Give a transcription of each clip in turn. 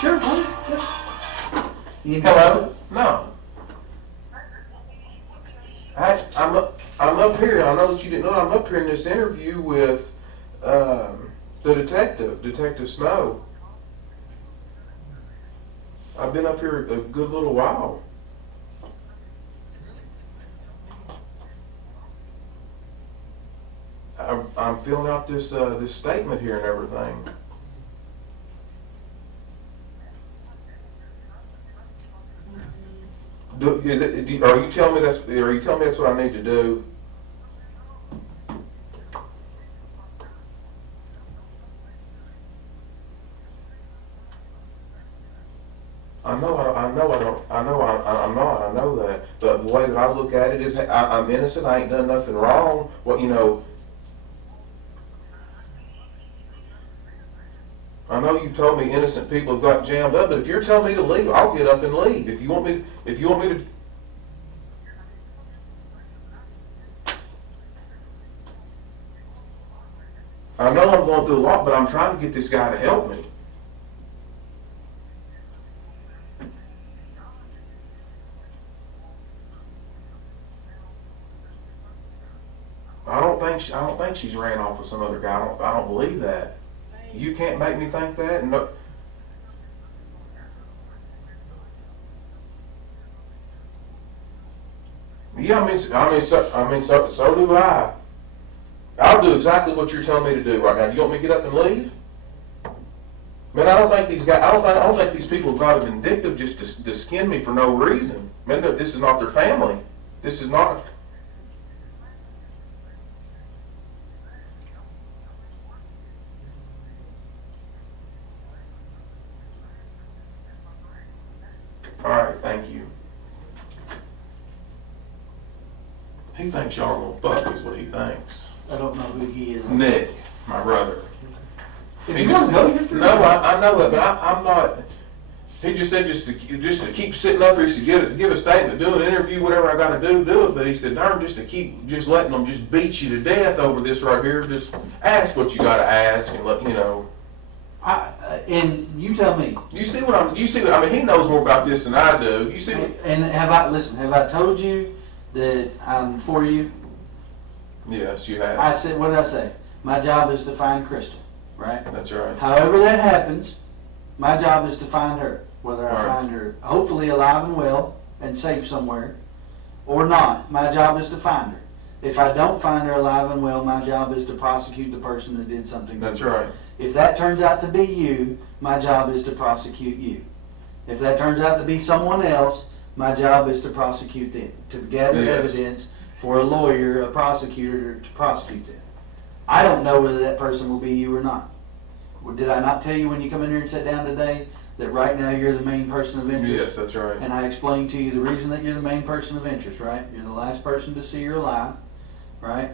Sure, honey. Yes. Hello? No. I'm up here. I know that you didn't know. I'm up here in this interview with the Detective Snow. I've been up here a good little while. I'm filling out this this statement here and everything. Are you telling me that's what I need to do? I'm not. I know that. But the way that I look at it is, I'm innocent. I ain't done nothing wrong. What, you know? I know you told me innocent people have got jammed up, but if you're telling me to leave, I'll get up and leave. If you want me to. I know I'm going through a lot, but I'm trying to get this guy to help me. I don't think she's ran off with some other guy. I don't believe that. You can't make me think that. No. Yeah, so do I. I'll do exactly what you're telling me to do right now. You want me to get up and leave? Man, I don't think these guys. I don't think these people have got a vindictive just to skin me for no reason. Man, this is not their family. This is not. All right, thank you. He thinks y'all are gonna fuck, is what he thinks. I don't know who he is. Nick, my brother. If you want to go, you're free. No, I know it, but I'm not. He just said just to keep sitting up here, to give a statement, do an interview, whatever I got to do it. But he said, darn, just to keep letting them just beat you to death over this right here. Just ask what you got to ask and let you know. And you tell me. You see what I mean, he knows more about this than I do. You see what? And have I told you that I'm for you? Yes, you have. I said, what did I say? My job is to find Crystal, right? That's right. However that happens, my job is to find her. Whether I find her hopefully alive and well and safe somewhere or not, my job is to find her. If I don't find her alive and well, my job is to prosecute the person that did something. That's right. If that turns out to be you, my job is to prosecute you. If that turns out to be someone else, my job is to prosecute them, to gather evidence for a lawyer, a prosecutor to prosecute them. I don't know whether that person will be you or not. Did I not tell you when you come in here and sit down today that right now you're the main person of interest? Yes, that's right. And I explained to you the reason that you're the main person of interest, right? You're the last person to see her alive, right?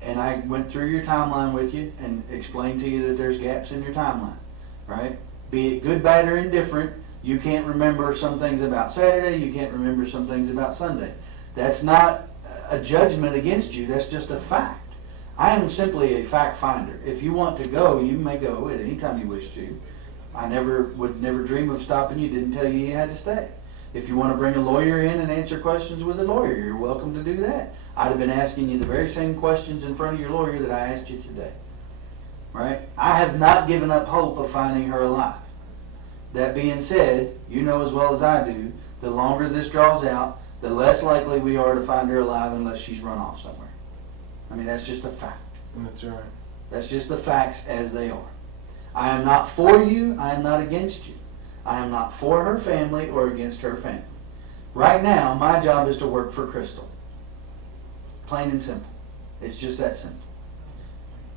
And I went through your timeline with you and explained to you that there's gaps in your timeline, right? Be it good, bad, or indifferent, you can't remember some things about Saturday, you can't remember some things about Sunday. That's not a judgment against you, that's just a fact. I am simply a fact finder. If you want to go, you may go at any time you wish to. I would never dream of stopping you, didn't tell you you had to stay. If you want to bring a lawyer in and answer questions with a lawyer, you're welcome to do that. I'd have been asking you the very same questions in front of your lawyer that I asked you today. Right? I have not given up hope of finding her alive. That being said, you know as well as I do, the longer this draws out, the less likely we are to find her alive unless she's run off somewhere. I mean, that's just a fact. That's right. That's just the facts as they are. I am not for you, I am not against you. I am not for her family or against her family. Right now, my job is to work for Crystal. Plain and simple. It's just that simple.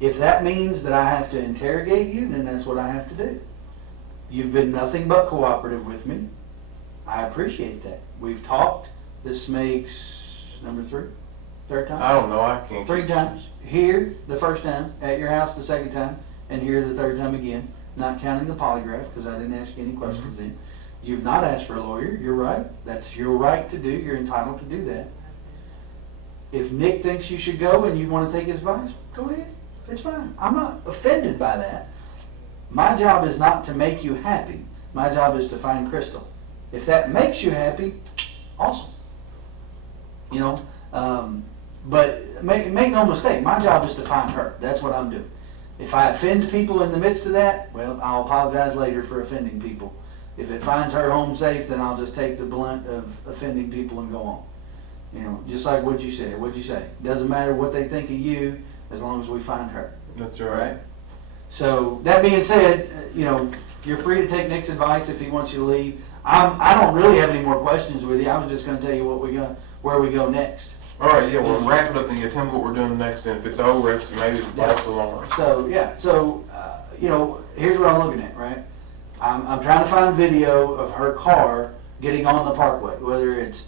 If that means that I have to interrogate you, then that's what I have to do. You've been nothing but cooperative with me. I appreciate that. We've talked. This makes number 3? Third time? I don't know. I can't. 3 times. Here, the first time. At your house, the second time. And here, the third time again. Not counting the polygraph, because I didn't ask you any questions then. You've not asked for a lawyer. You're right. That's your right to do. You're entitled to do that. If Nick thinks you should go and you want to take his advice, go ahead. It's fine. I'm not offended by that. My job is not to make you happy. My job is to find Crystal. If that makes you happy, awesome. You know, but make no mistake, my job is to find her. That's what I'm doing. If I offend people in the midst of that, well, I'll apologize later for offending people. If it finds her home safe, then I'll just take the blunt of offending people and go on. You know, just like what'd you say? Doesn't matter what they think of you, as long as we find her. That's right. So, that being said, you know, you're free to take Nick's advice if he wants you to leave. I don't really have any more questions with you. I was just gonna tell you where we go next. All right, yeah, well, wrap it up and you tell me what we're doing next, and if it's over, it's maybe it's false alarm. So, yeah, you know, here's what I'm looking at, right? I'm trying to find video of her car getting on the parkway, whether it's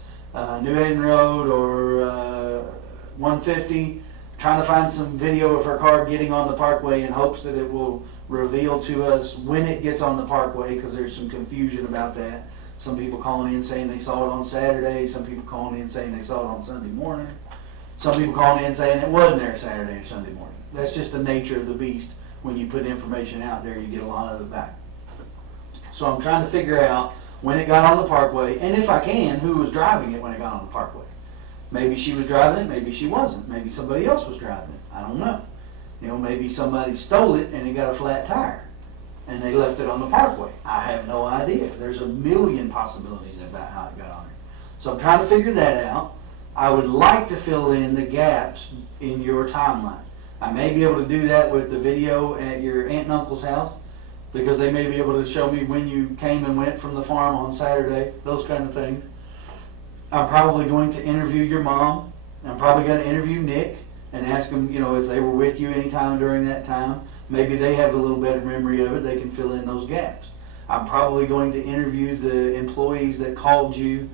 New Haven Road or 150, trying to find some video of her car getting on the parkway in hopes that it will reveal to us when it gets on the parkway, because there's some confusion about that. Some people calling in saying they saw it on Saturday, some people calling in saying they saw it on Sunday morning, some people calling in saying it wasn't there Saturday or Sunday morning. That's just the nature of the beast. When you put information out there, you get a lot of it back. So I'm trying to figure out when it got on the parkway, and if I can, who was driving it when it got on the parkway. Maybe she was driving it, maybe she wasn't. Maybe somebody else was driving it. I don't know. You know, maybe somebody stole it and it got a flat tire and they left it on the parkway. I have no idea. There's a million possibilities about how it got on there. So I'm trying to figure that out. I would like to fill in the gaps in your timeline. I may be able to do that with the video at your aunt and uncle's house, because they may be able to show me when you came and went from the farm on Saturday, those kind of things. I'm probably going to interview your mom. I'm probably going to interview Nick and ask them, you know, if they were with you anytime during that time. Maybe they have a little better memory of it. They can fill in those gaps. I'm probably going to interview the employees that called you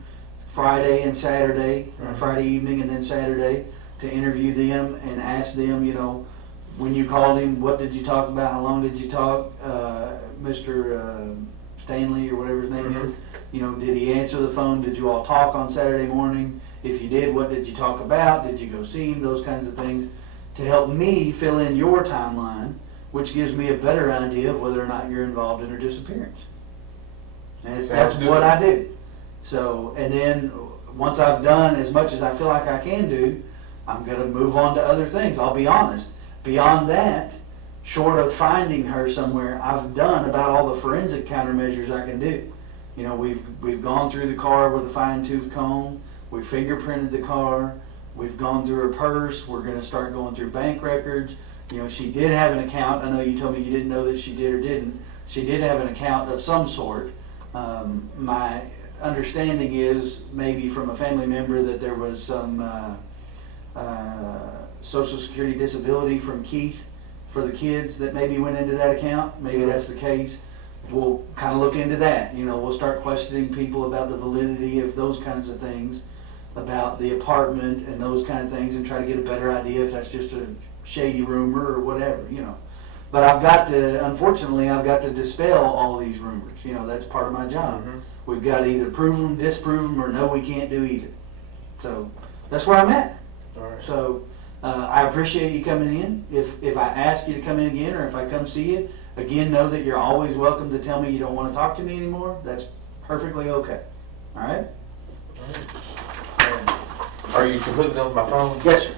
Friday and Saturday, Friday evening and then Saturday, to interview them and ask them, you know, when you called him, what did you talk about? How long did you talk? Mr. Stanley or whatever his name is, you know, did he answer the phone? Did you all talk on Saturday morning? If you did, what did you talk about? Did you go see him? Those kinds of things to help me fill in your timeline, which gives me a better idea of whether or not you're involved in her disappearance. And that's what I do. So, and then once I've done as much as I feel like I can do, I'm going to move on to other things. I'll be honest. Beyond that, short of finding her somewhere, I've done about all the forensic countermeasures I can do. You know, we've gone through the car with a fine-tooth comb. We fingerprinted the car. We've gone through her purse. We're going to start going through bank records. You know, she did have an account. I know you told me you didn't know that she did or didn't. She did have an account of some sort. My understanding is maybe from a family member that there was some Social Security disability from Keith for the kids that maybe went into that account. Maybe that's the case. We'll kind of look into that. You know, we'll start questioning people about the validity of those kinds of things, about the apartment and those kind of things, and try to get a better idea if that's just a shady rumor or whatever, you know. But unfortunately, I've got to dispel all these rumors. You know, that's part of my job. We've got to either prove them, disprove them, or no, we can't do either. So that's where I'm at. All right. So I appreciate you coming in. If I ask you to come in again, or if I come see you, again, know that you're always welcome to tell me you don't want to talk to me anymore. That's perfectly okay. All right? Are you completely done with my phone? Yes, sir.